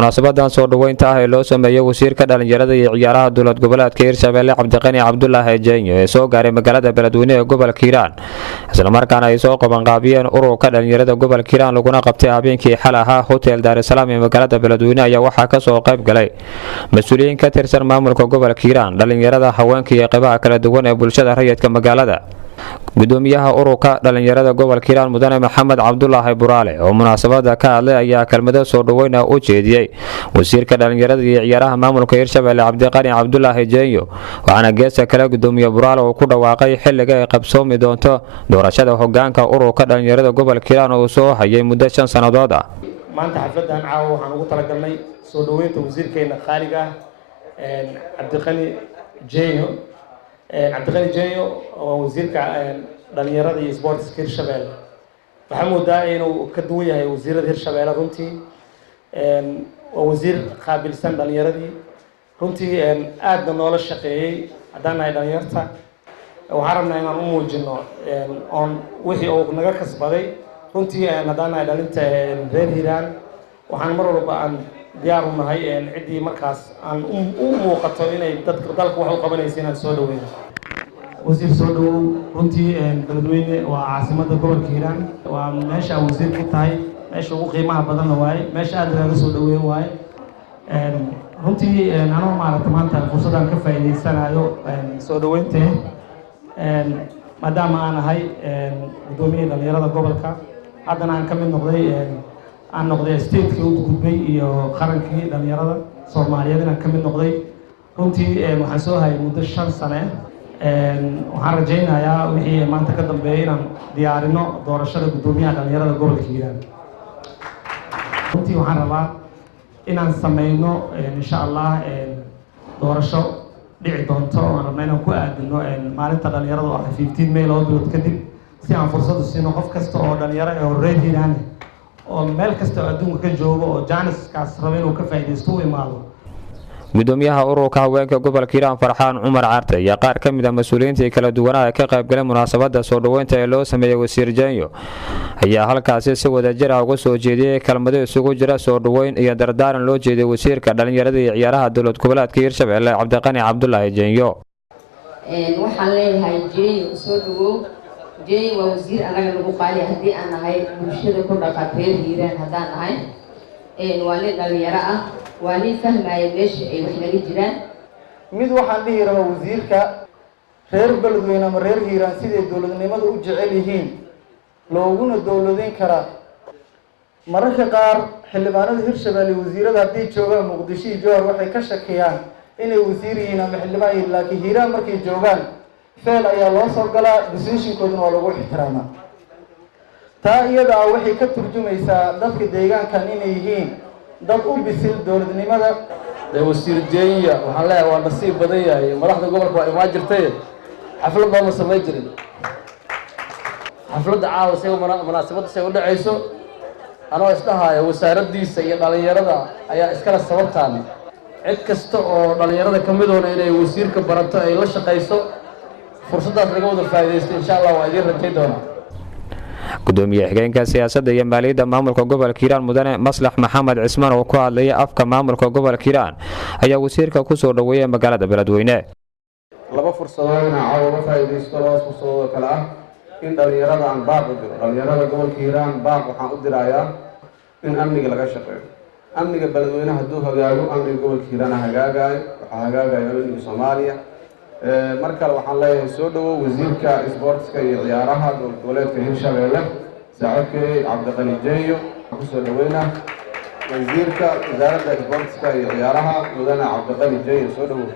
munaasabadan soo dhaweynta ah ee loo sameeyay wasiirka dhalinyarada iyo ciyaaraha dowlad goboleedka Hirshabelle Cabdiqani Cabdullaahi Jeenyo ee soo gaaray magaalada Beledweyne ee gobolka Hiiraan isla markaana ay soo qaban qaabiyeen ururka dhalinyarada gobolka Hiiraan laguna qabtay habeenkii xal ahaa hotel Dar es Salaam ee magaalada Beledweyne ayaa waxaa ka soo qayb galay mas'uuliyiin ka tirsan maamulka gobolka Hiiraan dhalinyarada haweenka iyo qaybaha kala duwan ee bulshada rayidka magaalada gudoomiyaha ururka dhalinyarada gobolka Hiiraan mudane Maxamed Cabdullaahi Buraale oo munaasabada ka hadlay ayaa kelmado soo dhaweyn u jeediyay wasiirka dhalinyarada iyo ciyaaraha maamulka Hirshabelle Cabdiqani Cabdullaahi Jeenyo waxaana geeska kale gudoomiye Buraale oo ku dhawaaqay xilliga ay qabsoomi doonto doorashada hoggaanka ururka dhalinyarada gobolka Hiiraan oo soo hayay muddo 5 sanadood ah maanta xafladan caawa waxaan ugu talagalnay soo dhaweynta wasiirkeena qaaliga Cabdiqani Jeenyo Cabdiqani Jeenyo oo wasiirka dhalinyarada iyo sportska Hirshabelle waxaa moodaa inuu ka duwan yahay wasiirada Hirshabelle runtii oo wasiir qaabilsan dhalinyaradii runtii aad noola shaqeeyay hadaan ay dhalinyarta waxaan rabnaa inaan u muujino on wixii uu naga kasbaday runtii hadaan ay dhalinta reer Hiiraan waxaan mar walba aan diyaar u nahay cidii markaas aan u muuqato inay dadka dalka wax u qabanayso inaan soo dhaweeyo wasiir soo dhawow runtii Beledweyne waa caasimadda gobolka Hiiraan waa meesha wasiir ku tahay meesha ugu qiimaha badan waaye meesha aad laga soo dhaweeyo waaye runtii anoo maanta fursadan ka faa'iideysanayo soo dhaweynta maadaama aan ahay gudoomiyaha dhalinyarada gobolka haddana aan ka mid noqday aan noqday state-kii u gudbay iyo qarankii dhalinyarada Soomaaliyeed aan ka mid noqday runtii waxaan soo hayay muddo 5 sano waxaan rajaynayaa wixii maanta ka dambeeyay inaan diyaarino doorashada gudoomiyaha dhalinyarada gobolka Hiiraan runtii waxaan rabaa inaan sameeyno insha Allah doorasho dhici doonto oo aan rabnaa inaan ku aadino maalinta dhalinyarada oo 15 May loo bilood kadib si aan fursad u siino qof kasta oo dhalinyaro ee reer Hiiraan oo meel kasta oo adduunka ka joogo oo jaaniskaas raba inuu ka faa'iideysto u imaado gudoomiyaha ururka haweenka gobolka Hiiraan Farxaan Cumar Caarte ayaa qaar ka mid ah mas'uuliyiinta kala duwan ee ka qayb galay munaasabada soo dhaweynta ee loo sameeyay wasiir Jeenyo ayaa halkaas si wadajir ah uga soo jeediyay kelmado isugu jira soo dhaweyn iyo dardaaran loo jeediyay wasiirka dhalinyarada iyo ciyaaraha dowlad goboleedka Hirshabelle Cabdiqani Cabdullaahi Jeenyo waxaan leeyahay Jeenyo soo dhawow Jeenyo waa wasiir anaga lagu qaali hadii aan nahay bulshada ku dhaqatay Hiiraan hadaan nahay waa nin dhalinyaro ah waa nin fahmaya meesha ay wax naga jiraan mid waxaan dhihi rabaa wasiirka reer Beledweyne ama reer Hiiraan sidii dawladnimada u jecel yihiin looguna dawladeyn karaa mararka qaar xildhibaanada Hirshabelle wasiirada hadii joogaan Muqdisho iyo Jowhar waxay ka shakiyaan inay wasiir yihiin ama xildhibaan yihiin laakiin Hiiraan markay joogaan feel ayaa loo soo galaa decision-kooduna waa lagu ixtiraamaa taa iyada ah waxay ka turjumaysaa dadka deegaankan inay yihiin dad u bisil dawladnimada wasiir Jeenyo waxaan leeyahay waa nasiib badan yahay madaxda gobolka waa imaan jirtay xaflad baa la sameeyay jiray xafladda caawa say munaasabada say u dhacayso anoo isdhahayo wasaaradiisa iyo dhalinyarada ayaa iskala sababtaan cid kasta oo dhalinyarada ka mid ah inay wasiirka barato ay la shaqeyso fursadaas laga wada faa'iideysto insha Allah waa idin rajay doonaa gudoomiyaha xigeenka siyaasadda iyo maaliyadda maamulka gobolka Hiiraan mudane Maslax Maxamed Cismaan oo ku hadlayay afka maamulka gobolka Hiiraan ayaa wasiirka ku soo dhaweeyay magaalada Beledweyne laba fursadood in caawa ka faa'iideysto labadaas fursadood kala ah in dhalinyarada aan baaq u diro dhalinyarada gobolka Hiiraan baaq waxaan u dirayaa in amniga laga shaqeeyo amniga Beledweyne hadduu hagaago amniga gobolka Hiiraan hagaagayo waxa hagaagayo amniga Soomaaliya markale waxaan leeyahay soo dhawow wasiirka sportska iyo ciyaaraha gobolka Hirshabelle saaxiibkay Cabdiqani Jeenyo ku soo dhaweynaa wasiirka wasaaradda sportska iyo ciyaaraha mudane Cabdiqani Jeenyo soo dhawow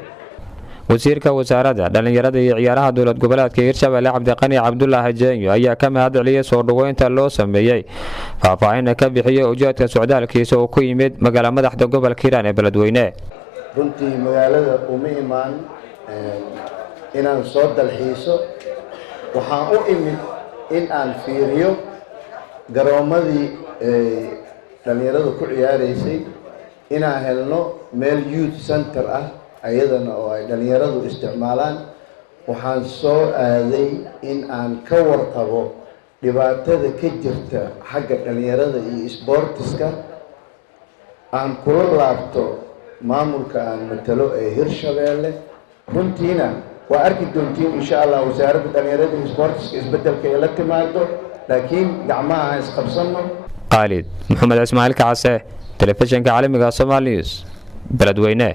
wasiirka wasaaradda dhalinyarada iyo ciyaaraha dowlad goboleedka Hirshabelle Cabdiqani Cabdullaahi Jeenyo ayaa ka mahad celiyay soo dhaweynta loo sameeyay faahfaahin ka bixiyay ujeedka socdaalkiisa oo ku yimid magaalada madaxda gobolka Hiiraan ee Beledweyne runtii magaalada uma imaan inaan soo dalxiiso waxaan u imid in aan fiiriyo garoomadii dhalinyaradu ku ciyaaraysay inaan helno meel youth center ah ayadana oo ay dhalinyaradu isticmaalaan waxaan soo aaday in aan ka warqabo dhibaatada ka jirta xagga dhalinyarada iyo sportiska aan kula laabto maamulka aan matalo ee Hirshabeelle runtiina waa arki doontiin insha Allah wasaaradda dhalinyarada iyo sportska isbedelka ee la timaado laakiin gacmaha aan isqabsano. Khalid Maxamed Ismaaciil Kacase, telefishinka caalamiga Soomaaliyeed, Beledweyne.